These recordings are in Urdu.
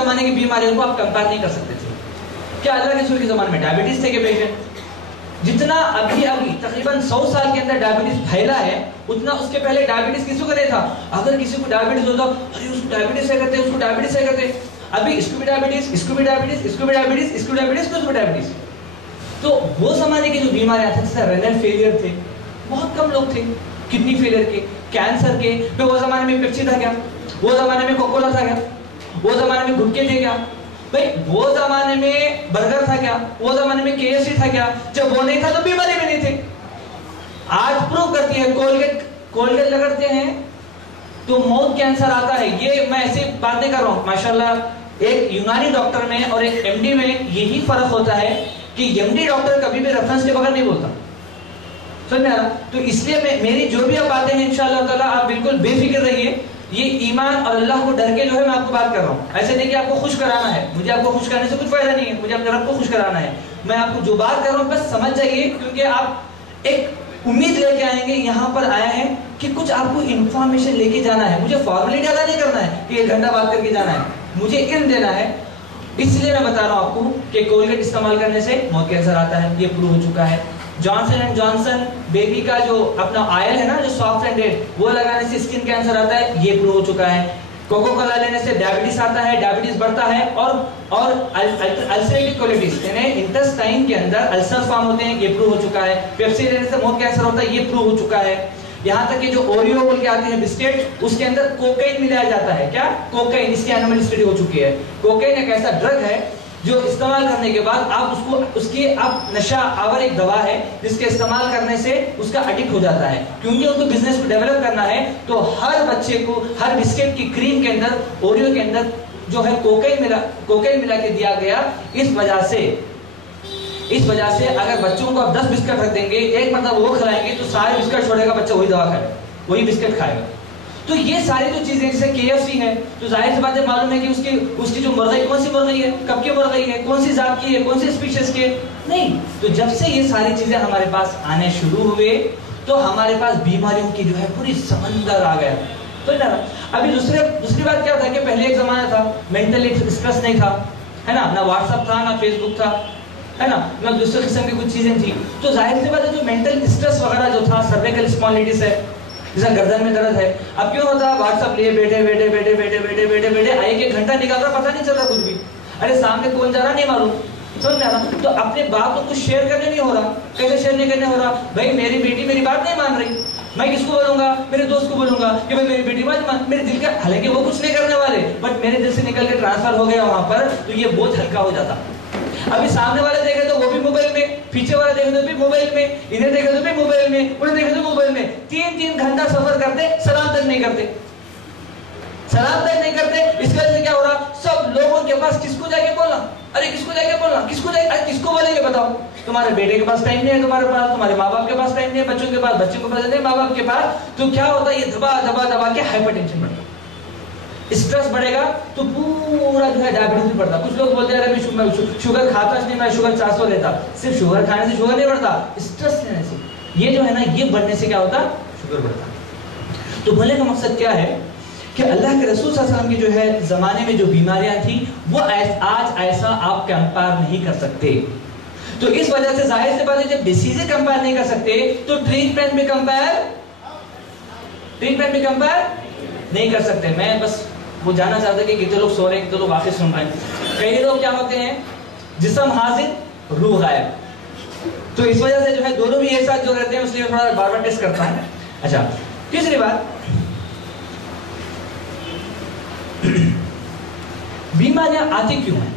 زمانے کی بیماریوں کو آپ کمپیئر نہیں کر سکتے تھے. کیا اللہ کے رسول کے زمانے میں ڈائبٹیز تھے کہ پیشنٹ؟ جتنا ابھی تقریباً 100 سال کے اندر ڈائبٹیز پھیلا ہے اتنا اس کے پہلے ڈائبٹیز کسی کو نہیں تھا. اگر کسی کو ڈائبٹیز ہوتا ارے اس کو ڈائبٹیز ہے کرتے, اس کو ڈائبٹیز ہے کرتے. ابھی اس کو بھی ڈائبٹیز, اس کو بھی ڈائبٹیز, اس کو بھی ڈائبٹیز, اس کو ڈائبٹیز, اس کو بھی ڈائبٹیز. تو وہ زمانے کی جو بیماریاں تھیں جیسے رینل فیلئر تھے, بہت کم لوگ تھے. کڈنی فیلئر کے, کینسر کے, پھر وہ زمانے میں پیپسی تھا کیا, وہ زمانے میں کوکولا تھا کیا, وہ زمانے میں گٹکے تھے کیا بھائی, وہ زمانے میں برگر تھا کیا, وہ زمانے میں KFC تھا کیا؟ جب وہ نہیں تھا تو بیماری بھی نہیں تھی. آج پروو کرتی ہے کولگیٹ لگڑتے ہیں تو موت کینسر آتا ہے. یہ میں ایسی بات نہیں کر رہا ہوں, ماشاءاللہ ایک یونانی ڈاکٹر میں اور ایک MD میں یہی فرق ہوتا ہے کہ MD ڈاکٹر کبھی بھی ریفرنس کے بغیر نہیں بولتا. سمجھ میں آ رہا؟ تو اس لیے میری جو بھی اب باتیں ہیں انشاءاللہ تعالیٰ آپ بالکل بے فکر رہیے. یہ ایمان اور اللہ کو ڈر کے جو ہے میں آپ کو بات کر رہا ہوں. ایسے نہیں کہ آپ کو خوش کرانا ہے, مجھے آپ کو خوش کرنے سے کچھ فائدہ نہیں ہے, مجھے اپنے رب کو خوش کرانا ہے. میں آپ کو جو بات کر رہا ہوں بس سمجھ جائیے, کیونکہ آپ ایک امید لے کے آئیں گے, یہاں پر آیا ہے کہ کچھ آپ کو انفارمیشن لے کے جانا ہے. مجھے فارملٹی ادا نہیں کرنا ہے کہ 1 گھنٹہ بات کر کے جانا ہے, مجھے علم دینا ہے. اس لیے میں بتا رہا ہوں آپ کو کہ کولگیٹ استعمال کرنے سے موت کینسر آتا ہے, یہ پروو ہو چکا ہے. جانسن اینڈ جانسن بیبی کا جو اپنا آئل ہے نا, جو سافٹ اینڈ ڈیڈ, وہ لگانے سے اسکن کینسر آتا ہے, یہ پروو ہو چکا ہے. کوکو کولا لینے سے ڈائبٹیز آتا ہے, ڈائبٹیز بڑھتا ہے. اور السریٹک کولیٹس یعنی انٹسٹائن کے اندر السر فارم ہوتے ہیں, یہ پروو ہو چکا ہے. پیپسی لینے سے موت کینسر ہوتا ہے, یہ پروو ہو چکا ہے. یہاں تک کہ جو اوریو بول کے آتے ہیں بسکٹ, اس کے اندر کوکائن ملایا جاتا ہے. کیا کوکائن؟ اس کی اینیمل اسٹڈی ہو چکی ہے. کوکائن ایک ایسا ڈرگ ہے جو استعمال کرنے کے بعد آپ اس کی نشہ آور ایک دوا ہے جس کے استعمال کرنے سے اس کا ایڈکٹ ہو جاتا ہے. کیونکہ ان کو بزنس کو ڈیولپ کرنا ہے تو ہر بچے کو ہر بسکٹ کی کریم کے اندر, اوریو کے اندر جو ہے کوکائن ملا کے دیا گیا. اس وجہ سے اگر بچوں کو آپ 10 بسکٹ رکھ دیں گے, ایک مطلب وہ کھلائیں گے تو سارے بسکٹ چھوڑے گا بچہ, وہی دوا کھائے گا, وہی بسکٹ کھائے گا. تو یہ ساری جو چیزیں جیسے KFC ہے, تو ظاہر سی بات ہے معلوم ہے کہ اس کی جو مرغی کون سی مرغی ہے, کب کی مرغی ہے, کون سی ذات کی ہے, کون سی اسپیشیز کی ہے, نہیں. تو جب سے یہ ساری چیزیں ہمارے پاس آنے شروع ہوئے تو ہمارے پاس بیماریوں کی جو ہے پوری سمندر آ گیا. تو ابھی دوسری بات کیا تھا کہ پہلے ایک زمانہ تھا مینٹل اسٹریس نہیں تھا, ہے نا, نہ واٹس ایپ تھا, نہ فیس بک تھا, ہے نا, نہ دوسرے قسم کی کچھ چیزیں تھیں. تو ظاہر سی بات ہے جو مینٹل اسٹریس وغیرہ جو تھا, سرویکل اسپونڈلائٹس ہے, جیسا گردن میں درد ہے, اب کیوں ہوتا ہے؟ واٹس ایپ لیے بیٹھے 1 گھنٹہ نکال رہا, پتہ نہیں چل رہا کچھ بھی. ارے سامنے کون جا رہا نہیں معلوم, سمجھ میں آ رہا. تو اپنے بات کو کچھ شیئر کرنے نہیں ہو رہا. کیسے شیئر نہیں کرنے ہو رہا بھائی؟ میری بیٹی میری بات نہیں مان رہی, میں کس کو بولوں گا؟ میرے دوست کو بولوں گا کہ بھائی میری بیٹی بات میرے دل کا, حالانکہ وہ کچھ نہیں کرنے والے, بٹ میرے دل سے نکل کے ٹرانسفر ہو گیا وہاں پر, تو یہ بہت ہلکا ہو جاتا. ابھی سامنے والے دیکھے تو وہ بھی موبائل میں, پیچھے والے دیکھے تو بھی موبائل میں, انہیں دیکھے تو بھی موبائل میں, انہیں دیکھے تو موبائل میں. 3 گھنٹہ سفر کرتے, سلام تک نہیں کرتے. اس وجہ سے کیا ہو رہا؟ سب لوگوں کے پاس کس کو جا کے بولنا, ارے کس کو جا کے بولنا, کس کو بولیں گے بتاؤ؟ تمہارے بیٹے کے پاس ٹائم نہیں ہے, تمہارے پاس تمہارے ماں باپ کے پاس ٹائم نہیں ہے, بچوں کے پاس, بچوں کے پاس نہیں, ماں باپ کے پاس. تو کیا ہوتا ہے؟ یہ دبا کے ہائپر ٹینشن بڑھتا, اسٹریس بڑھے گا تو پورا جو ہے ڈائبٹیز بھی بڑھتا. کچھ لوگ بولتے ہیں میں شوگر کھاتا نہیں, میں شوگر 400 لیتا. صرف شوگر کھانے سے شوگر نہیں بڑھتا, اسٹریس لینے سے یہ جو ہے نا, یہ بڑھنے سے کیا ہوتا؟ شوگر بڑھتا. تو بولنے کا مقصد کیا ہے کہ اللہ کے رسول صلی اللہ علیہ وسلم کی جو ہے زمانے میں جو بیماریاں تھیں وہ آج ایسا آپ کمپیئر نہیں کر سکتے. تو اس وجہ سے ظاہر سے بات ہے جب ڈیسیزیں کمپیئر نہیں کر سکتے تو ٹریٹمنٹ بھی کمپیئر نہیں کر سکتے. میں بس وہ جاننا چاہتا کہ کتنے لوگ سو رہے ہیں, کتنے لوگ واقعی سن رہے ہیں. کئی لوگ کیا ہوتے ہیں, جسم حاضر روح غائب. تو اس وجہ سے جو ہے دونوں بھی ایک ساتھ جو رہتے ہیں, اس لیے میں تھوڑا بار بار ٹیسٹ کرتا ہوں. اچھا, تیسری بات, بیماریاں آتی کیوں ہیں؟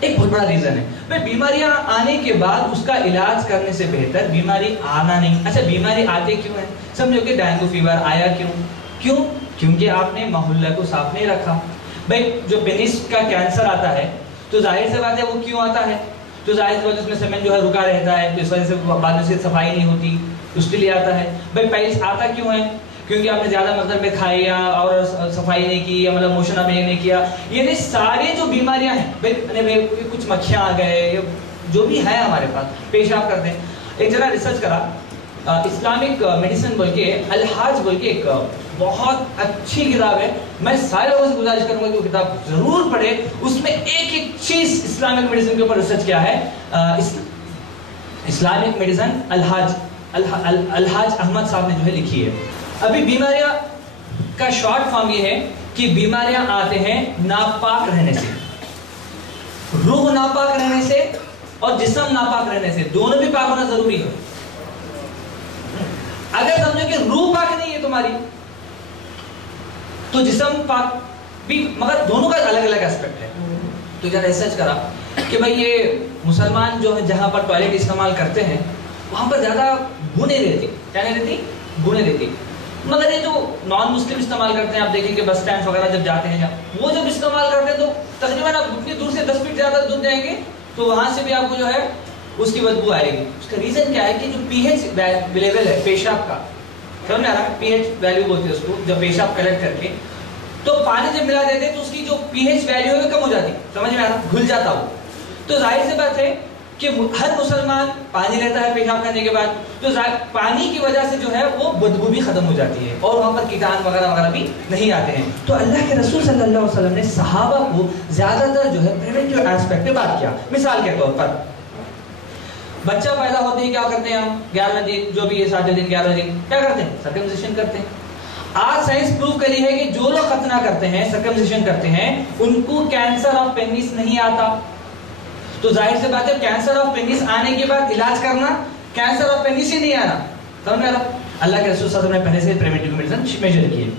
ایک بہت بڑا ریزن ہے. بھائی بیماریاں آنے کے بعد اس کا علاج کرنے سے بہتر بیماری آنا نہیں. اچھا, بیماری آتے کیوں ہیں؟ سمجھو کہ ڈینگو فیور آیا کیوں؟ کیونکہ آپ نے محلہ کو صاف نہیں رکھا. بھائی جو پینس کا کینسر آتا ہے تو ظاہر سے بات ہے وہ کیوں آتا ہے؟ تو ظاہر سی بات ہے اس میں سیمن جو ہے رکا رہتا ہے, تو اس وجہ سے بعد میں سے صفائی نہیں ہوتی, اس کے لیے آتا ہے. بھائی پائلس آتا کیوں ہے؟ کیونکہ آپ نے زیادہ مقدار میں کھایا اور صفائی نہیں کی, یا مطلب موشن آپ نے نہیں کیا. یعنی ساری جو بیماریاں ہیں, بھائی کچھ مکھیاں آ گئے, جو بھی ہے ہمارے پاس, پیشاب کرتے ہیں. ایک جگہ ریسرچ کرا, اسلامک میڈیسن بول کے الحاج بول کے ایک بہت اچھی کتاب ہے. میں سارے لوگوں سے گزارش کروں گا کہ وہ کتاب ضرور پڑھے. اس میں ایک ایک چیز اسلامک میڈیسن کے اوپر ریسرچ کیا ہے. اسلامک میڈیسن الحاج احمد صاحب نے جو ہے لکھی ہے. ابھی بیماریاں کا شارٹ فارم یہ ہے کہ بیماریاں آتے ہیں ناپاک رہنے سے, روح ناپاک رہنے سے اور جسم ناپاک رہنے سے, دونوں بھی پاک ہونا ضروری ہے. اگر سمجھو کہ روح پاک نہیں ہے تمہاری تو جسم پاک بھی, مگر دونوں کا الگ الگ ایسپیکٹ ہے. تو کیا ریسرچ کرا کہ بھائی یہ مسلمان جو ہے جہاں پر ٹوائلٹ استعمال کرتے ہیں وہاں پر زیادہ بو نہیں رہتی. کیا نہیں رہتی؟ بو نہیں رہتی. مگر یہ جو نان مسلم استعمال کرتے ہیں, آپ دیکھیں کہ بس اسٹینڈ وغیرہ جب جاتے ہیں, وہ جب استعمال کرتے ہیں تو تقریباً آپ اتنی دور سے 10 فٹ زیادہ دور جائیں گے تو وہاں سے بھی آپ کو جو ہے اس کی بدبو آئے گی. اس کا ریزن کیا ہے کہ جو پی ایچ لیول ہے پیشاب کا, سمجھ میں آ رہا ہے, پی ایچ ویلیو بولتے ہیں اس کو, جب پیشاب کلیکٹ کر کے تو پانی جب ملا دیتے ہیں تو اس کی جو پی ایچ ویلیو ہے وہ کم ہو جاتی, سمجھ میں آ رہا, گھل جاتا وہ. تو ظاہر سی بات ہے کہ ہر مسلمان پانی لیتا ہے پیشاب کرنے کے بعد, تو پانی کی وجہ سے جو ہے وہ بدبو بھی ختم ہو جاتی ہے اور وہاں پر کیٹان وغیرہ وغیرہ بھی نہیں آتے ہیں. تو اللہ کے رسول صلی اللہ علیہ وسلم نے صحابہ کو زیادہ تر جو ہے پریونٹیو ایسپیکٹ پہ بات کیا. مثال کے طور پر بچہ پیدا ہوتے ہی کیا کرتے ہیں ہم 11 دن, جو بھی یہ 7 دن 11 دن کیا کرتے ہیں, سرکمسیشن کرتے ہیں. آج سائنس پروو کری ہے کہ جو لوگ ختنہ کرتے ہیں, سرکمسیشن کرتے ہیں, ان کو کینسر آف پینس نہیں آتا. تو ظاہر سے بات ہے کینسر آف پینس آنے کے بعد علاج کرنا, کینسر آف پینس ہی نہیں آنا, سمجھ میں آ رہا. اللہ کے رسول صلی اللہ علیہ وسلم نے پہلے سے پریونٹیو میڈیسن میجر کی ہے.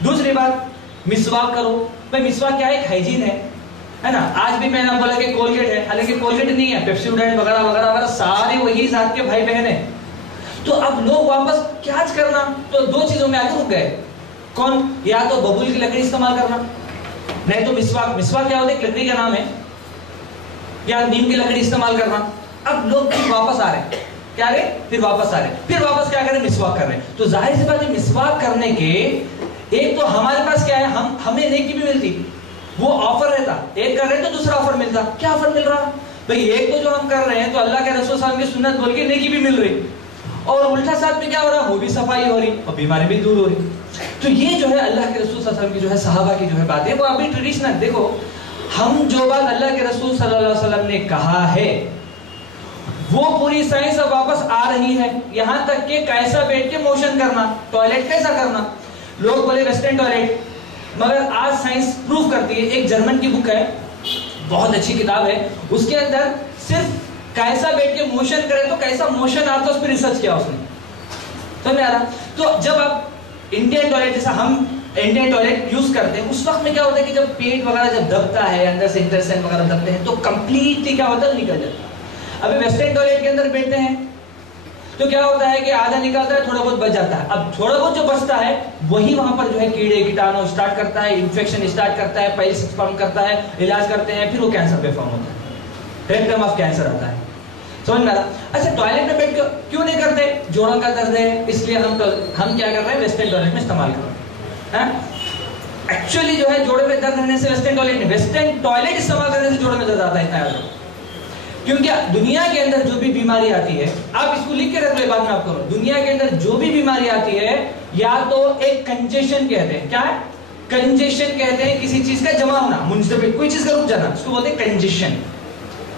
دوسری بات مسواک کرو. بھائی مسواک کیا ہے, ایک ہائیجین ہے نا. آج بھی میں نے بولا کہ کولگیٹ ہے, حالانکہ کولگیٹ نہیں ہے, پیپسوڈینٹ وغیرہ وغیرہ وغیرہ سارے وہی ذات کے بھائی بہن ہیں. تو اب لوگ واپس کیا کرنا, تو 2 چیزوں میں آگے رک گئے. کون, یا تو ببول کی لکڑی استعمال کرنا, نہیں تو مسواک. مسواک کیا ہوتا ہے, لکڑی کا نام ہے, یا نیم کی لکڑی استعمال کرنا. اب لوگ پھر واپس آ رہے ہیں, کیا رہے, پھر واپس آ رہے ہیں, پھر واپس کیا کریں, مسواک کر رہے ہیں. تو ظاہر سی بات ہے مسواک کرنے کے ایک تو ہمارے پاس کیا ہے, ہمیں نیکی بھی ملتی, وہ آفر رہتا, ایک کر رہے ہیں تو دوسرا آفر ملتا. کیا آفر مل رہا بھئی, ایک تو جو ہم کر رہے ہیں تو اللہ کے رسول صاحب کی سنت بول کے نیکی بھی مل رہی, اور الٹا ساتھ میں کیا ہو رہا, وہ بھی صفائی ہو رہی اور بیماری بھی دور ہو رہی. تو یہ جو ہے اللہ کے رسول صلی اللہ علیہ وسلم کی جو ہے صحابہ کی جو ہے بات ہے, وہ ابھی ٹریڈیشنل. دیکھو ہم جو بات اللہ کے رسول صلی اللہ علیہ وسلم نے کہا ہے وہ پوری سائنس اب واپس آ رہی ہے. یہاں تک کہ کیسا بیٹھ کے موشن کرنا, ٹوائلٹ کیسا کرنا. لوگ بولے ویسٹرن ٹوائلٹ, مگر آج سائنس پروف کرتی ہے. ایک جرمن کی بک ہے, بہت اچھی کتاب ہے, اس کے اندر صرف کیسا بیٹھ کے موشن کرے تو کیسا موشن آتا ہے اس پہ ریسرچ کیا اس نے, سمجھ آ رہا. تو جب آپ انڈین ٹوائلٹ جیسا ہم انڈین ٹوائلٹ یوز کرتے ہیں, اس وقت میں کیا ہوتا ہے کہ جب پیٹ وغیرہ جب دبتا ہے, اندر سے انٹرسٹائن وغیرہ دبتے ہیں, تو کمپلیٹلی کیا ہوتا ہے, نکل جاتا ہے. ابھی ویسٹرن ٹوائلٹ کے اندر بیٹھتے ہیں تو کیا ہوتا ہے کہ آدھا نکلتا ہے, تھوڑا بہت بچ جاتا ہے. اب تھوڑا بہت جو بچتا ہے وہی وہاں پر جو ہے کیڑے کیٹانو اسٹارٹ کرتا ہے, انفیکشن اسٹارٹ کرتا ہے, پائلس فارم کرتا ہے, علاج کرتے ہیں, پھر وہ کینسر پہ فارم ہوتا ہے, ریکٹم آف کینسر آتا ہے. سمجھ میں آ رہا. اچھا ٹوائلٹ میں بیٹھ کے کیوں نہیں کرتے, جوڑوں کا درد ہے اس لیے ہم کیا کر رہے ہیں, ویسٹرن ٹوائلٹ میں استعمال کر رہے ہیں. ایکچولی جو ہے جوڑے میں درد رہنے سے ویسٹرن ٹوائلٹ استعمال کرنے سے جوڑے میں درد آتا ہے. کیونکہ دنیا کے اندر جو بھی بیماری آتی ہے, آپ اس کو لکھ کے رکھ لیں, بعد میں آپ کرو, دنیا کے اندر جو بھی بیماری آتی ہے یا تو ایک کنجیشن کہتے ہیں. کیا ہے کنجیشن کہتے ہیں, کسی چیز کا جمع ہونا, منجمد, کوئی چیز کا رک جانا, اس کو بولتے ہیں کنجیشن.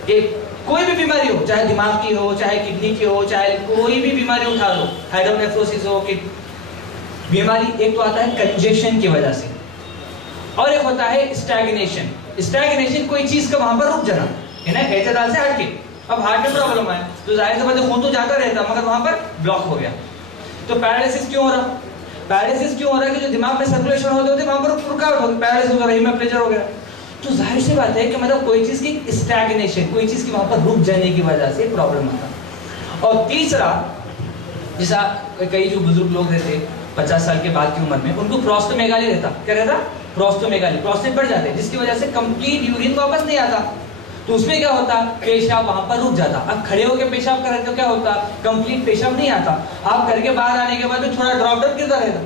ایک کوئی بھی بیماری ہو, چاہے دماغ کی ہو, چاہے کڈنی کی ہو, چاہے کوئی بھی بیماری اٹھا لو, ہائیڈرونیفروسس ہو, کہ بیماری ایک تو آتا ہے کنجیشن کی وجہ سے, اور ایک ہوتا ہے اسٹیگنیشن. اسٹیگنیشن کوئی چیز کا وہاں پر رک جانا, اعتدال سے ہٹ کے. اب ہارٹ میں پرابلم ہے تو ظاہر سی بات ہے خون تو جاتا رہتا مگر وہاں پر بلاک ہو گیا. تو پیرالائسس کیوں ہو رہا, پیرالائسس کیوں ہو رہا ہے کہ جو دماغ میں سرکولیشن ہوتے ہوتے وہاں پر رکاوٹ ہو گئی, پیرالائسس ہو گیا, ہیموپلیجر ہو گیا. تو ظاہر سی بات ہے کہ مطلب کوئی چیز کی اسٹیگنیشن, کوئی چیز کی وہاں پر رک جانے کی وجہ سے پرابلم آتا. اور تیسرا, جیسا کئی جو بزرگ لوگ رہتے 50 سال کے بعد کی عمر میں, ان کو پروسٹومیگالی رہتا. کیا رہتا, پروسٹومیگالی, پروسٹیٹ بڑھ جاتے جس کی وجہ سے کمپلیٹ یورین واپس نہیں آتا. تو اس میں کیا ہوتا, پیشاب وہاں پر رک جاتا. اب کھڑے ہو کے پیشاب کر رہے تو کیا ہوتا, کمپلیٹ پیشاب نہیں آتا. آپ گھر کے باہر آنے کے بعد بھی تھوڑا ڈراپ ڈراپ گرتا رہتا.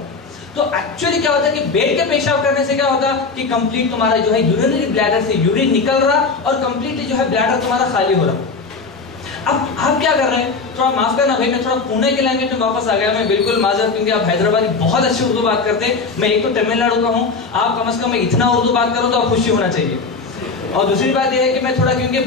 تو ایکچولی کیا ہوتا ہے کہ بیٹھ کے پیشاب کرنے سے کیا ہوتا کہ کمپلیٹ تمہارا جو ہے یورینری بلیڈر سے یورین نکل رہا اور کمپلیٹلی جو ہے بلیڈر تمہارا خالی ہو رہا. اب آپ کیا کر رہے ہیں؟ تھوڑا معاف کرنا بھائی، میں تھوڑا پونے کے لینگویج میں واپس آ گیا، میں بالکل معذرت، کیونکہ آپ حیدرآبادی بہت اچھی اردو بات کرتے ہیں، میں ایک تو تمل ناڈو کا ہوں، آپ کم از کم اتنا اردو بات کرو تو آپ خوشی ہونا چاہیے. اور دوسری بات یہ ہے کہ میں تھوڑا کیونکہ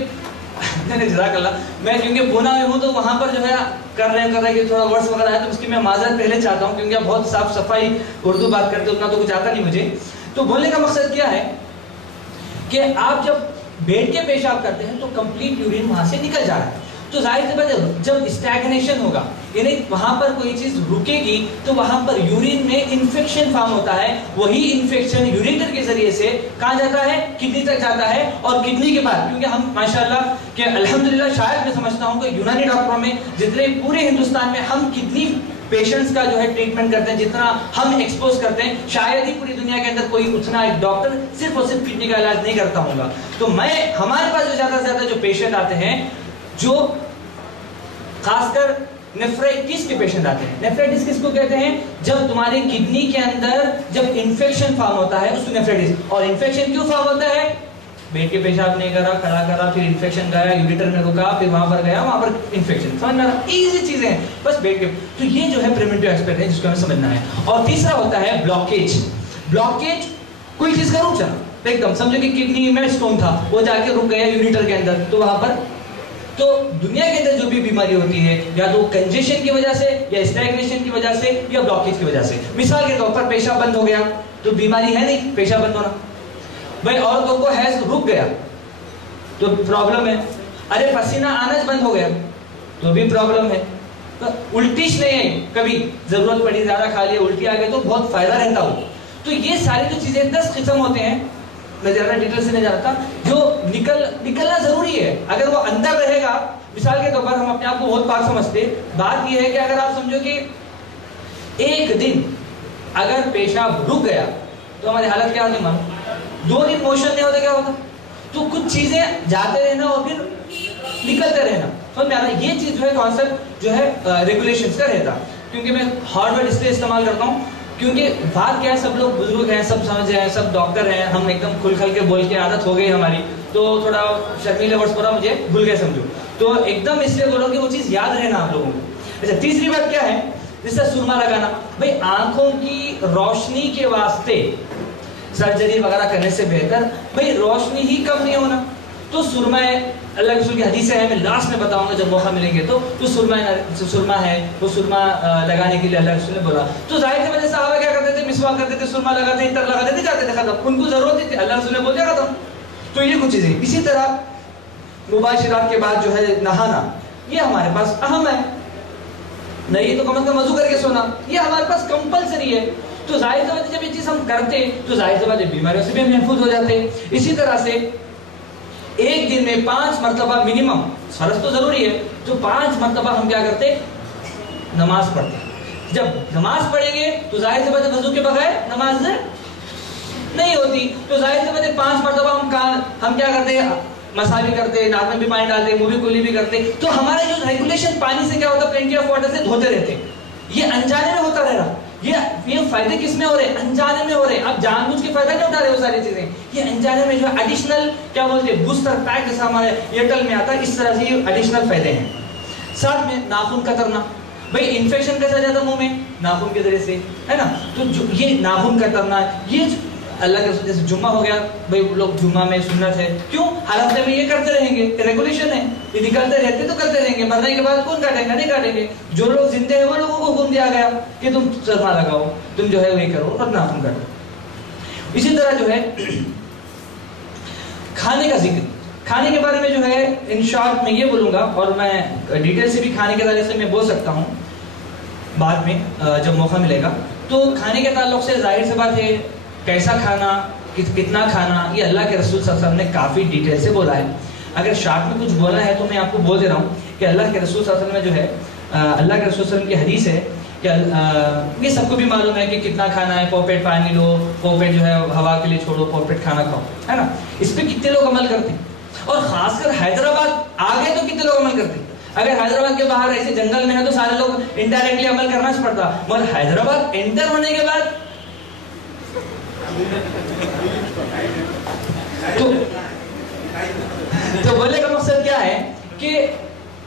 جزاک اللہ، میں کیونکہ پونا میں ہوں تو وہاں پر جو ہے کر رہے کہ تھوڑا ورڈس وغیرہ ہے، تو اس کی میں معذرت پہلے چاہتا ہوں، کیونکہ آپ بہت صاف صفائی اردو بات کرتے، اتنا تو کچھ آتا نہیں مجھے. تو بولنے کا مقصد کیا ہے کہ آپ جب بیٹھ کے پیشاب کرتے ہیں تو کمپلیٹ یورین وہاں سے نکل جا رہا ہے. تو ظاہر سی بات ہے جب اسٹیگنیشن ہوگا، یعنی وہاں پر کوئی چیز رکے گی تو وہاں پر یورین میں انفیکشن فارم ہوتا ہے. وہی انفیکشن یورینر کے ذریعے سے کہاں جاتا ہے؟ کڈنی تک جاتا ہے. اور کڈنی کے بعد، کیونکہ ہم ماشاءاللہ کہ الحمدللہ شاید میں سمجھتا ہوں کہ یونانی ڈاکٹروں میں جتنے پورے ہندوستان میں ہم کڈنی پیشنٹس کا جو ہے ٹریٹمنٹ کرتے ہیں، جتنا ہم ایکسپوز کرتے ہیں، شاید ہی پوری دنیا کے اندر کوئی اتنا ایک ڈاکٹر صرف اور صرف کڈنی کا علاج نہیں کرتا ہوں گا. تو ہمارے پاس جو زیادہ سے زیادہ جو پیشنٹ آتے ہیں، جو خاص کر نیفرائٹس کے پیشنٹ آتے ہیں. نیفرائٹس کس کو کہتے ہیں؟ جب تمہاری کڈنی کے اندر جب انفیکشن فارم ہوتا ہے اس کو نیفرائٹس. اور انفیکشن کیوں فارم ہوتا ہے؟ بیٹھ کے پیشاب نہیں کرا، کھڑا کرا، پھر انفیکشن گیا، یوریٹر میں رکا، پھر وہاں پر گیا، وہاں پر انفیکشن. سمجھنا ایزی چیزیں ہیں، بس بیٹھ کے. تو یہ جو ہے پریونٹیو ایسپیکٹ ہے جس کو ہمیں سمجھنا ہے. اور تیسرا ہوتا ہے بلاکیج. بلاکیج کوئی چیز کا رک جانا، ایک دم سمجھو کہ کڈنی میں اسٹون تھا، وہ جا کے رک گیا یوریٹر کے اندر، تو وہاں پر تو دنیا کے اندر جو بھی بیماری ہوتی ہے یا تو کنجیشن کی وجہ سے یا اسٹیگنیشن کی وجہ سے یا بلاکیج کی وجہ سے. مثال کے طور پر پیشاب بند ہو گیا تو بیماری ہے نہیں پیشاب بند ہونا. بھائی عورتوں کو حیض رک گیا تو پرابلم ہے. ارے پسینہ آنا بند ہو گیا تو بھی پرابلم ہے. الٹیش نہیں ہے، کبھی ضرورت پڑی زیادہ کھا لیا الٹی آ گئی تو بہت فائدہ رہتا ہو. تو یہ ساری جو چیزیں 10 قسم ہوتے ہیں، میں زیادہ ڈیٹیل سے نہیں جانتا، جو نکلنا ضروری ہے. اگر وہ اندر رہے گا، مثال کے طور پر ہم اپنے آپ کو بہت پاک سمجھتے، بات یہ ہے کہ اگر آپ سمجھو کہ ایک دن اگر پیشاب رک گیا تو ہماری حالت کیا ہوتی ہے؟ 2 دن موشن نہیں ہوتا کیا ہوتا؟ تو کچھ چیزیں جاتے رہنا اور پھر نکلتے رہنا. سمجھ میں آ رہا ہے؟ یہ چیز جو ہے کانسیپٹ جو ہے ریگولیشنز کا رہتا. کیونکہ میں ہارڈ ورڈ اس لیے استعمال کرتا ہوں کیونکہ بات کیا ہے، سب لوگ بزرگ ہیں، سب سمجھ رہے ہیں، سب ڈاکٹر ہیں، ہم ایک دم کھل کھل کے بول کے عادت ہو گئی ہماری، تو تھوڑا شرمیلے ورڈز پورا مجھے بھول گئے سمجھو. تو ایک دم اس لیے بولو کہ وہ چیز یاد رہنا آپ لوگوں کو. اچھا تیسری بات کیا ہے؟ جس سے سرما لگانا. بھائی آنکھوں کی روشنی کے واسطے سرجری وغیرہ کرنے سے بہتر بھائی روشنی ہی کم نہیں ہونا. تو سرما ہے، اللہ کے رسول کی حدیث ہے، میں لاسٹ میں بتاؤں گا جب موقع ملیں گے. تو سرما ہے، وہ سرما لگانے کے لیے اللہ کے رسول نے بولا. تو ظاہر سی وجہ صحابہ کیا کرتے تھے؟ مسواک کرتے تھے، سرما لگاتے، عطر لگاتے تھے، جاتے تھے، ختم. ان کو ضرورت نہیں تھی، اللہ کے رسول نے بول دیا ختم. تو یہ کچھ چیزیں. اسی طرح مباشرات کے بعد جو ہے نہانا، یہ ہمارے پاس اہم ہے. نہیں تو کم از کم وضو کر کے سونا، یہ ہمارے پاس کمپلسری ہے. تو ظاہر سی بات جب یہ چیز ہم کرتے تو ظاہر سی بات بیماریوں سے بھی ہم محفوظ ہو جاتے. اسی طرح سے ایک دن میں 5 مرتبہ منیمم، فرض تو ضروری ہے، تو 5 مرتبہ ہم کیا کرتے؟ نماز پڑھتے. جب نماز پڑھیں گے تو ظاہر سی بات وضو کے بغیر نماز نہیں ہوتی. تو ظاہر سی بات 5 مرتبہ ہم کیا کرتے ہیں؟ مسا بھی کرتے، ناک میں بھی پانی ڈالتے، منہ بھی کلی بھی کرتے. تو ہمارا جو ریگولیشن پانی سے کیا ہوتا ہے؟ پلینٹی آف واٹر سے دھوتے رہتے. یہ انجانے میں ہوتا رہ رہا. یہ فائدے کس میں ہو رہے؟ انجانے میں ہو رہے. آپ جان بوجھ کے فائدہ نہیں اٹھا رہے وہ ساری چیزیں. یہ انجانے میں جو ایڈیشنل کیا بولتے ہیں، بوسٹر پیک جیسا ہمارے ایئرٹیل میں آتا ہے، اس طرح سے یہ ایڈیشنل فائدے ہیں. ساتھ میں ناخن کترنا. بھائی انفیکشن کیسا جاتا منہ میں؟ ناخن کے ذریعے سے، ہے نا. تو یہ ناخن کترنا، یہ اللہ کے رسول جیسے جمعہ ہو گیا، بھائی لوگ جمعہ میں سنت ہے، کیوں؟ ہر ہفتے میں یہ کرتے رہیں گے، ریگولیشن ہے، یہ نکلتے رہتے تو کرتے رہیں گے. مرنے کے بعد کون کاٹیں گے؟ نہیں کاٹیں گے. جو لوگ زندے ہیں وہ لوگوں کو حکم دیا گیا کہ تم سرما لگاؤ، تم جو ہے وہی کرو اور ناخن کاٹو. اسی طرح جو ہے کھانے کا ذکر. کھانے کے بارے میں جو ہے ان شارٹ میں یہ بولوں گا، اور میں ڈیٹیل سے بھی کھانے کے تعلق سے میں بول سکتا ہوں بعد میں جب موقع ملے گا. تو کھانے کے تعلق سے ظاہر سی بات ہے کیسا کھانا، کتنا کھانا، یہ اللہ کے رسول صلی اللہ علیہ وسلم نے کافی ڈیٹیل سے بولا ہے. اگر شارٹ میں کچھ بولنا ہے تو میں آپ کو بول دے رہا ہوں کہ اللہ کے رسول صلی اللہ علیہ وسلم میں جو ہے اللہ کے رسول صلی اللہ علیہ وسلم کی حدیث ہے کہ یہ سب کو بھی معلوم ہے کہ کتنا کھانا ہے. پوپیٹ پانی لو، پوپیٹ جو ہے ہوا کے لیے چھوڑو، پوپیٹ کھانا کھاؤ، ہے نا. اس پہ کتنے لوگ عمل کرتے ہیں؟ اور خاص کر حیدرآباد آ گئے تو کتنے لوگ عمل کرتے ہیں؟ اگر حیدرآباد کے باہر ایسے جنگل میں ہے تو سارے لوگ انڈائریکٹلی عمل کرنا پڑتا، مگر حیدرآباد انٹر ہونے کے بعد تو بولنے کا مقصد کیا ہے کہ